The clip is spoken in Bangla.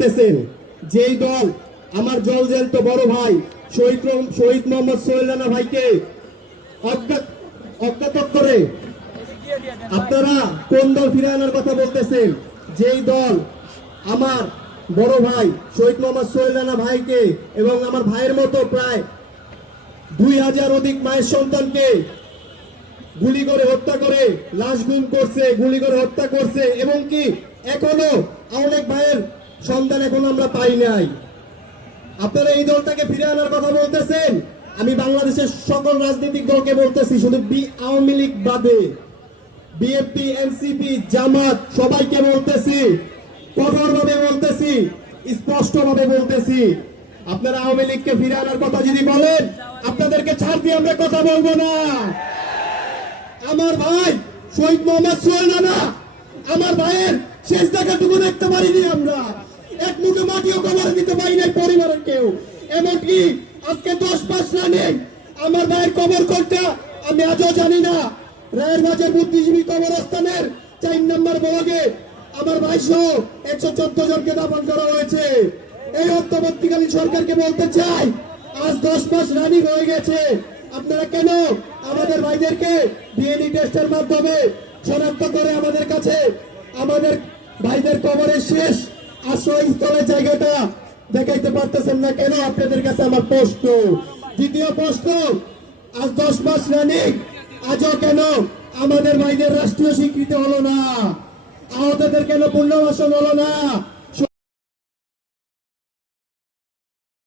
করতেছেন যেই দল আমার জল জ্যান্ত বড় ভাই, শহীদ শহীদ মোহাম্মদ সোহেল রানা ভাইকে অজ্ঞাত করে। আপনারা কোন দল ফিরে আনার কথা বলতেছেন? যেই দল আমার বড় ভাই, শহীদ মোহাম্মদ সোহেল রানা ভাইকে এবং আমার ভাইয়ের মতো প্রায় দুই হাজার অধিক মায়ের সন্তানকে গুলি করে হত্যা করে, লাশ গুম করছে, গুলি করে হত্যা করছে, এবং কি এখনও অনেক ভাইয়ের সন্তান এখনও আমরা পাই নাই। আপনারা এই দলটাকে ফিরে আনার কথা বলতেছেন? আমি বাংলাদেশের সকল রাজনৈতিক দলকে বলতেছি, শুধু বি আওয়ামী লীগ বাদে। বিএনপি, এনসিপি, জামাত, সবাইকে বলতেছি, কঠোরভাবে বলতেছি, স্পষ্টভাবে বলতেছি। আপনারা আওয়ামী লীগকে ফিরে আনার কথা যদি বলেন, আপনাদেরকে ছাড় দিয়ে আমরা কথা বলব না। আমার ভাই শহীদ মোহাম্মদ সোহেল রানা আমার ভাইয়ের শেষ দেখাটুকু দেখতে পারিনি আমরা। এক মুখে মাটিও কবর দিতে পারি নাই পরিবারের কেউ। এমনকি আজকে দশ পাঁচ রানে আমার ভাইয়ের কবর কোনটা আমি আজও জানি না। রায়ের মাঝের বুদ্ধিজীবী কবরস্থানের চার নম্বর ব্লগে আমার সহ একশো চোদ্দ জনকে দাফন করা হয়েছে। এই অন্তর্বর্তীকালীন সরকারকে বলতে চাই, আজ দশ মাস রানি হয়ে গেছে। আপনারা কেন আমাদের ভাইদেরকে ডিএনএ টেস্টের মাধ্যমে শনাক্ত করে আমাদের কাছে আমাদের ভাইদের কবরের শেষ। আশ্রয়স্থলের জায়গাটা দেখাইতে পারতেছেন না কেন? আপনাদের কাছে আমার প্রশ্ন। দ্বিতীয় প্রশ্ন, আজ দশ মাস রানিক, আজও কেন আমাদের ভাইদের রাষ্ট্রীয় স্বীকৃতি হলো না? আহতদের কেন পুনর্বাসন হলো না?